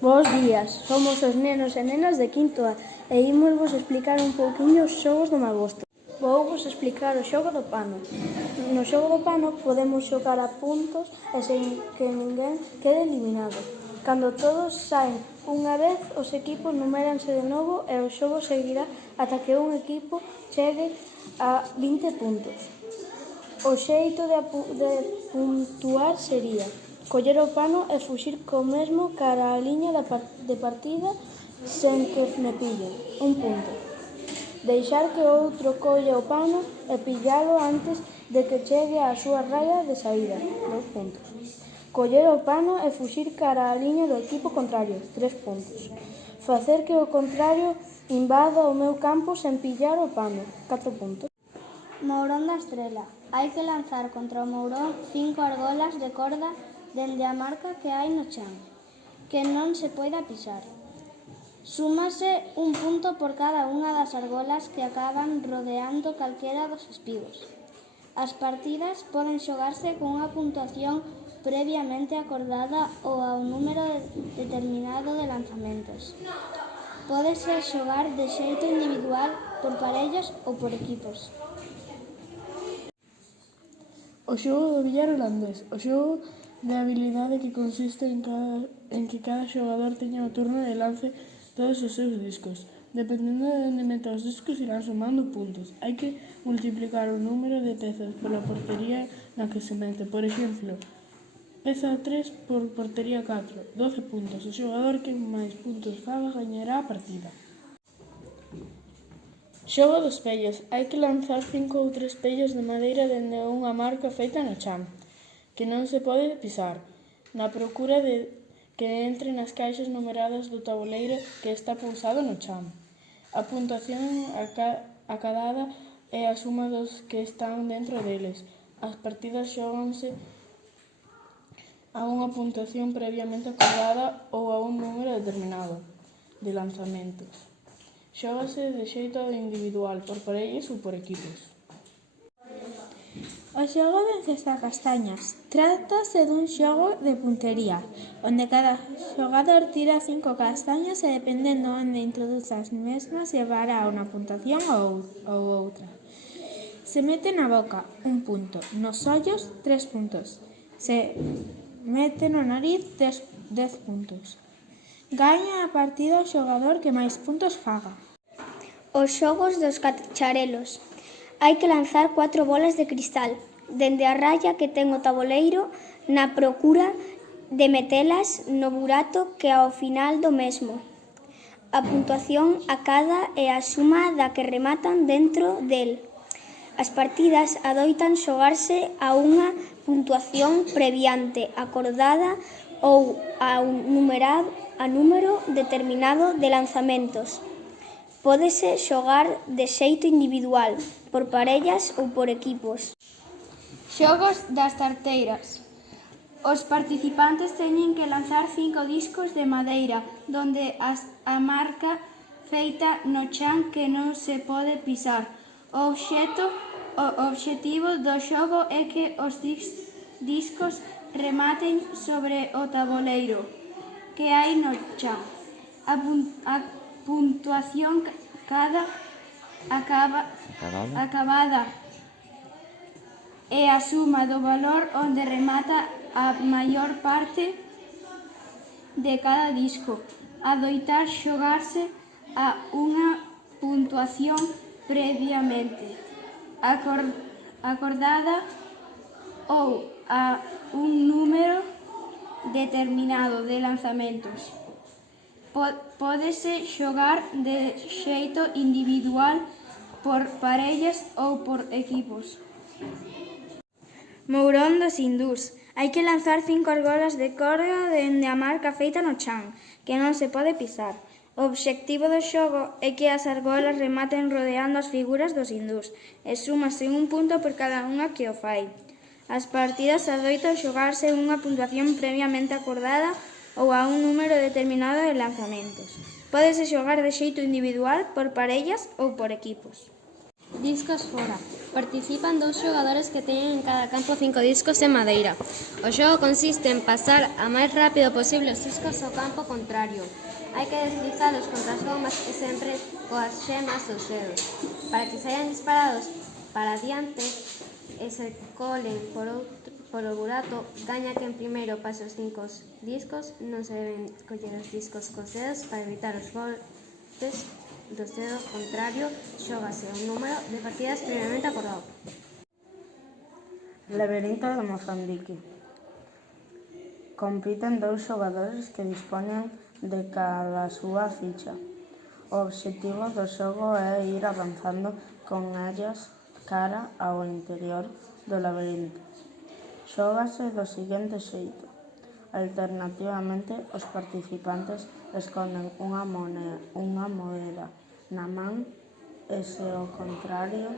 Bos días, somos os nenos e nenas de quinto A e imos explicar un pouquiño os xogos do Magosto. Vou explicar o xogo do pano. No xogo do pano podemos xogar a puntos e sen que ninguén quede eliminado. Cando todos saen unha vez, os equipos numéranse de novo e o xogo seguirá ata que un equipo chegue a 20 puntos. O xeito de puntuar sería coller o pano e fuxir co mesmo cara á liña de partida sen que me pillen, 1 punto. Deixar que o outro colla o pano e pillalo antes de que chegue á súa raia de saída, 2 puntos. Coller o pano e fuxir cara á liña do equipo contrario, 3 puntos. Facer que o contrario invada o meu campo sen pillar o pano, 4 puntos. Mourón da estrela. Hai que lanzar contra o mourón 5 argolas de corda dende a marca que hai no chan, que non se poida pisar. Súmase 1 punto por cada unha das argolas que acaban rodeando calquera dos espigos. As partidas poden xogarse con unha puntuación previamente acordada ou a un número determinado de lanzamentos. Pódese xogar de xeito individual, por parellas ou por equipos. O xogo do billar holandés. O xogo de habilidade que consiste en que cada xogador teña o turno e lance todos os seus discos. Dependendo de onde meta os discos, irán sumando puntos. Hai que multiplicar o número de pezas pola portería na que se mete. Por exemplo, peza 3 por portería 4, 12 puntos. O xogador que máis puntos faga gañará a partida. Xogo dos pellos. Hai que lanzar 5 ou 3 pellos de madeira dende unha marca feita no chan, que non se pode pisar, na procura de que entre nas caixas numeradas do taboleiro que está pousado no chan. A puntuación acadada é a suma dos que están dentro deles. As partidas xóganse a unha puntuación previamente acordada ou a un número determinado de lanzamentos. Xógase de xeito individual, por parellas ou por equipos. O xogo de encestar castañas. Trátase dun xogo de puntería, onde cada xogador tira 5 castañas e dependendo onde introduza as mesmas levará unha puntuación ou outra. Se mete na boca, 1 punto. Nos ollos, 3 puntos. Se mete no nariz, 10 puntos. Gaña a partida o xogador que máis puntos faga. Os xogos dos cacharelos. Hai que lanzar 4 bolas de cristal dende a raya que ten o taboleiro na procura de metelas no burato que ao final do mesmo. A puntuación acada é a suma da que rematan dentro del. As partidas adoitan xogarse a unha puntuación previante acordada ou a número determinado de lanzamentos. Pódese xogar de xeito individual, por parellas ou por equipos. Xogos das tarteiras. Os participantes teñen que lanzar 5 discos de madeira donde a marca feita no chan que non se pode pisar. O obxectivo do xogo é que os discos rematen sobre o taboleiro que hai no chan. A puntuación acabada é a suma do valor onde remata a maior parte de cada disco. Adoitar xogarse a unha puntuación previamente acordada ou a un número determinado de lanzamentos. Pódese xogar de xeito individual, por parellas ou por equipos. Mourón dos hindús. Hai que lanzar 5 argolas de corda dende a marca feita no chan, que non se pode pisar. O obxectivo do xogo é que as argolas rematen rodeando as figuras dos hindús e súmase 1 punto por cada unha que o fai. As partidas adoitan xogarse unha puntuación previamente acordada ou a un número determinado de lanzamentos. Pódese xogar de xeito individual, por parellas ou por equipos. Discos fora. Participan 2 xogadores que teñen en cada campo 5 discos de madeira. O xogo consiste en pasar a máis rápido posible os discos ao campo contrario. Hai que deslizalos contra as gomas e sempre coas xemas dos dedos, para que saian disparados para adiante e se colen polo burato. Gaña quen primeiro pase os 5 discos. Non se deben coller os discos cos dedos para evitar os golpes dos dedos contrario. Xógase un número de partidas previamente acordado. Laberinto de Mozambique. Compiten 2 xogadores que dispoñen de cada súa ficha. O obxectivo do xogo é ir avanzando con ellas cara ao interior do laberinto. Xógase do seguinte xeito. Alternativamente, os participantes esconden unha moeda na man e, se o contrario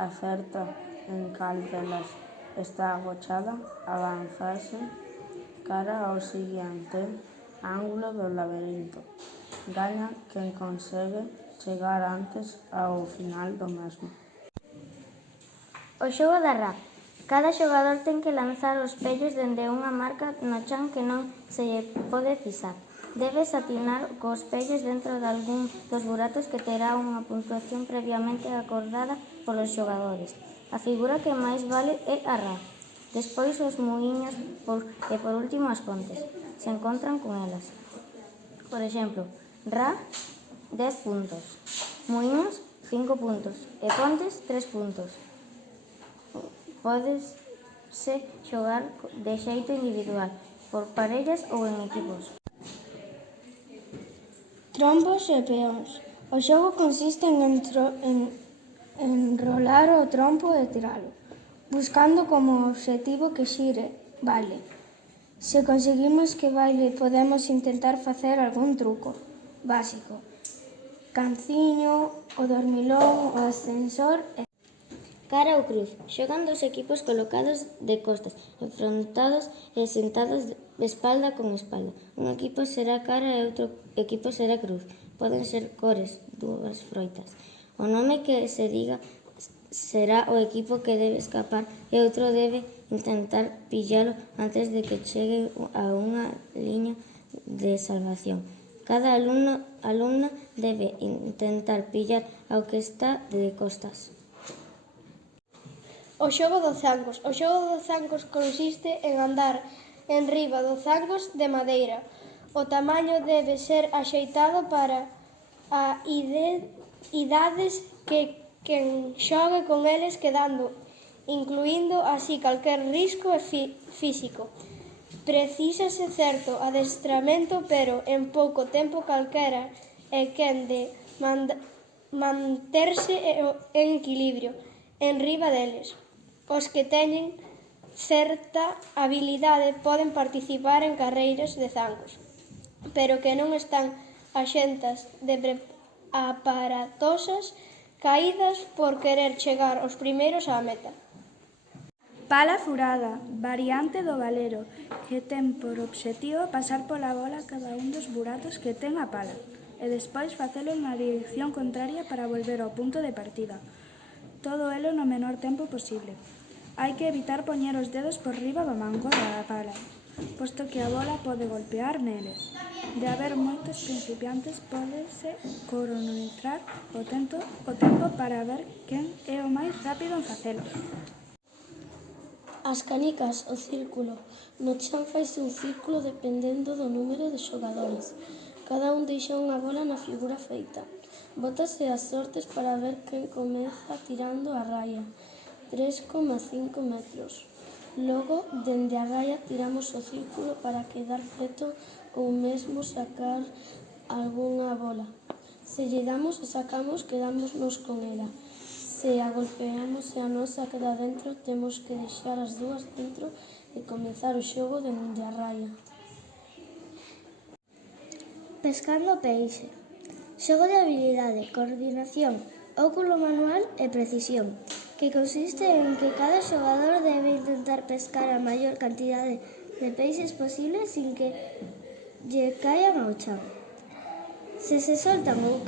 acerta en cal delas está agochada, avanzase cara ao seguinte ángulo do laberinto. Gaña quen consegue chegar antes ao final do mesmo. O xogo da rá. Cada xogador ten que lanzar os pellos dende unha marca no chan que non se lle pode pisar. Debes atinar cos pellos dentro dalgún dos buratos que terá unha puntuación previamente acordada polos xogadores. A figura que máis vale é a rá. Despois os muíños e por último as pontes. Se encontran con elas. Por exemplo, rá 10 puntos, muíños 5 puntos e pontes 3 puntos. Pódese xogar de xeito individual, por parellas ou en equipos. Trompos e peóns. O xogo consiste en enrolar o trompo e tiralo, buscando como obxectivo que xire baile. Se conseguimos que baile, podemos intentar facer algún truco básico. Canciño, o dormilón, o ascensor. Cara ou cruz. Xogan dos equipos colocados de costas, enfrontados e sentados de espalda con espalda. Un equipo será cara e outro equipo será cruz. Poden ser cores, 2 froitas. O nome que se diga será o equipo que debe escapar e outro debe intentar pillalo antes de que chegue a unha liña de salvación. Cada alumna debe intentar pillar ao que está de costas. O xogo dos zancos. O xogo dos zancos consiste en andar enriba dos zancos de madeira. O tamaño debe ser axeitado para a idades que quen xogue con eles quedando, incluindo así calquer risco físico. Precisase certo adestramento, pero en pouco tempo calquera é quen de manterse en equilibrio enriba deles. Os que teñen certa habilidade poden participar en carreiras de zancos, pero que non están axentas de aparatosas caídas por querer chegar os primeiros á meta. Pala furada, variante do valero, que ten por obxectivo pasar pola bola cada un dos buratos que ten a pala e despois facelo na dirección contraria para volver ao punto de partida. Todo elo no menor tempo posible. Hai que evitar poñer os dedos por riba do mango da pala, posto que a bola pode golpear neles. De haber moitos principiantes, pódese cronometrar o tempo para ver quen é o máis rápido en facelo. As canicas, o círculo. No chan faise un círculo dependendo do número de xogadores. Cada un deixa unha bola na figura feita. Bótase as sortes para ver quen comeza tirando a raia, 3,5 metros. Logo, dende a raia tiramos o círculo para quedar preto ou mesmo sacar algunha bola. Se lle damos e sacamos, quedámonos con ela. Se a golpeamos e a nosa queda dentro, temos que deixar as dúas dentro e comezar o xogo dende a raia. Pescando peixe. Xogo de habilidade, coordinación, óculo manual e precisión, que consiste en que cada xogador debe intentar pescar a maior cantidade de peixes posible sin que lle caian ao chan. Se se soltan ou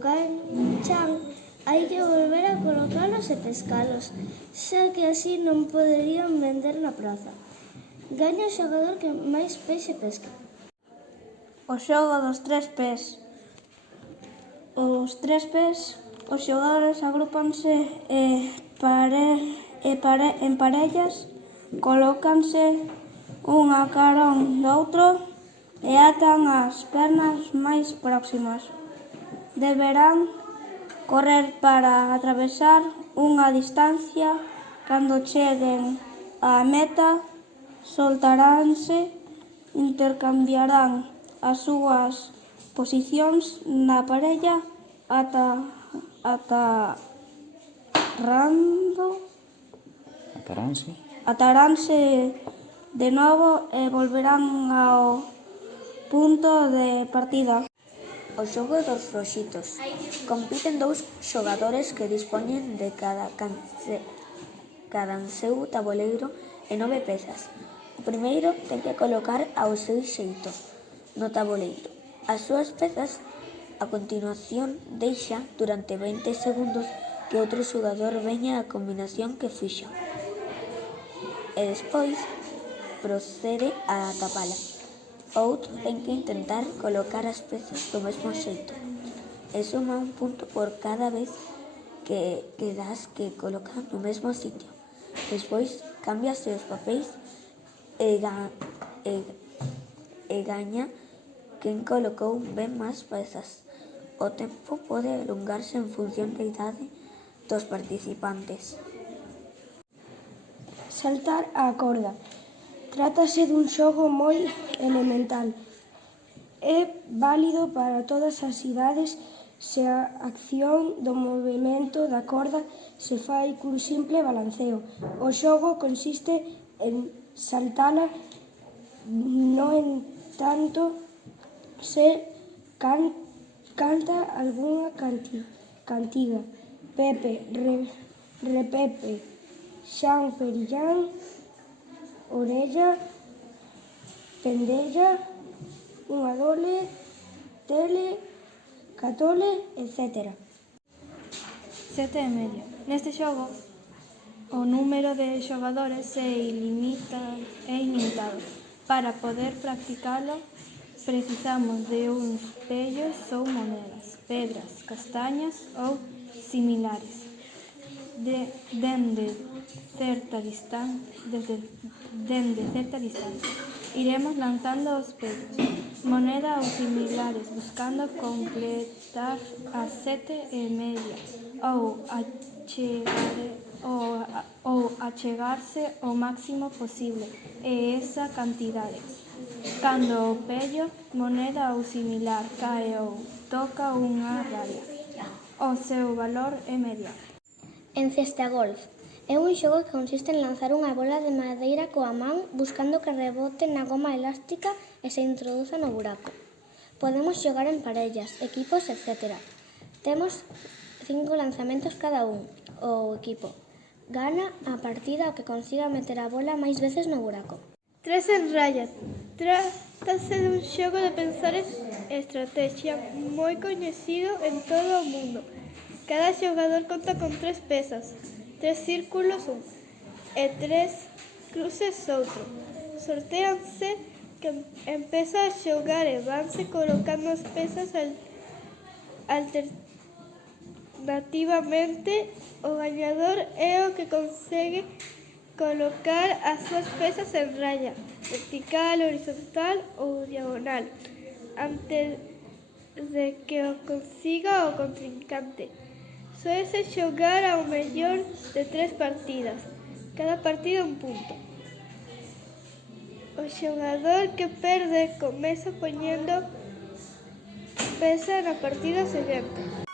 caen chan, Hai que volver a colocalos e pescalos, xa que así non poderían vender na praza. Gaña o xogador que máis peixe pesque. O xogo dos tres pés. Os tres pés, os xogadores agrúpanse en parellas, colócanse un a carón do outro e atan as pernas máis próximas. Deberán correr para atravesar unha distancia. Cando cheguen á meta, soltaránse, intercambiarán as súas posicións na parella ataranse de novo e volverán ao punto de partida. O xogo dos frouxitos. Compiten dous xogadores que dispoñen de cada seu taboleiro e 9 pezas. O primeiro ten que colocar ao seu xeito no taboleiro as súas pezas. A continuación deixa durante 20 segundos que outro xogador veña a combinación que fixo e despois procede a tapala. O outro ten que intentar colocar as pezas do mesmo xeito e suma un punto por cada vez que das que coloca no mesmo sitio. Despois cámbiase os papéis e gaña quen colocou ben máis pezas. O tempo pode alongarse en función da idade dos participantes. Saltar a corda. Trátase dun xogo moi elemental. É válido para todas as idades se a acción do movemento da corda se fai cun simple balanceo. O xogo consiste en saltala, no entanto, se canta algunha cantiga. Pepe, repepe, Xan, perillán, orella, pendella, unha dole, tele, catole, etc. 7,5. Neste xogo, o número de xogadores é ilimitado. Para poder practicalo, precisamos de uns pellos ou monedas, pedras, castañas ou similares. Dende certa distancia, iremos lanzando os pellos, moneda ou similares, buscando completar as 7,5 ou achegarse o máximo posible a esa cantidade. Cando o pello, moneda ou similar cae ou toca unha raya, o seu valor é media. Encestagolf. É un xogo que consiste en lanzar unha bola de madeira coa man buscando que rebote na goma elástica e se introduza no buraco. Podemos xogar en parellas, equipos, etc. Temos 5 lanzamentos cada un. O equipo gana a partida o que consiga meter a bola máis veces no buraco. Tres en raya. Trátase dun xogo de pensar e estrategia moi coñecido en todo o mundo. Cada xogador conta con 3 pezas, 3 círculos un e 3 cruces outro. Sortéanse que empeza a xogar e vanse colocando as pezas alternativamente. O gañador é o que consegue colocar as súas pezas en raya, vertical, horizontal ou diagonal, antes de que o consiga o contrincante. Suélese xogar ao mellor de 3 partidas, cada partida un punto. O xogador que perde comeza poñendo peza na partida seguinte.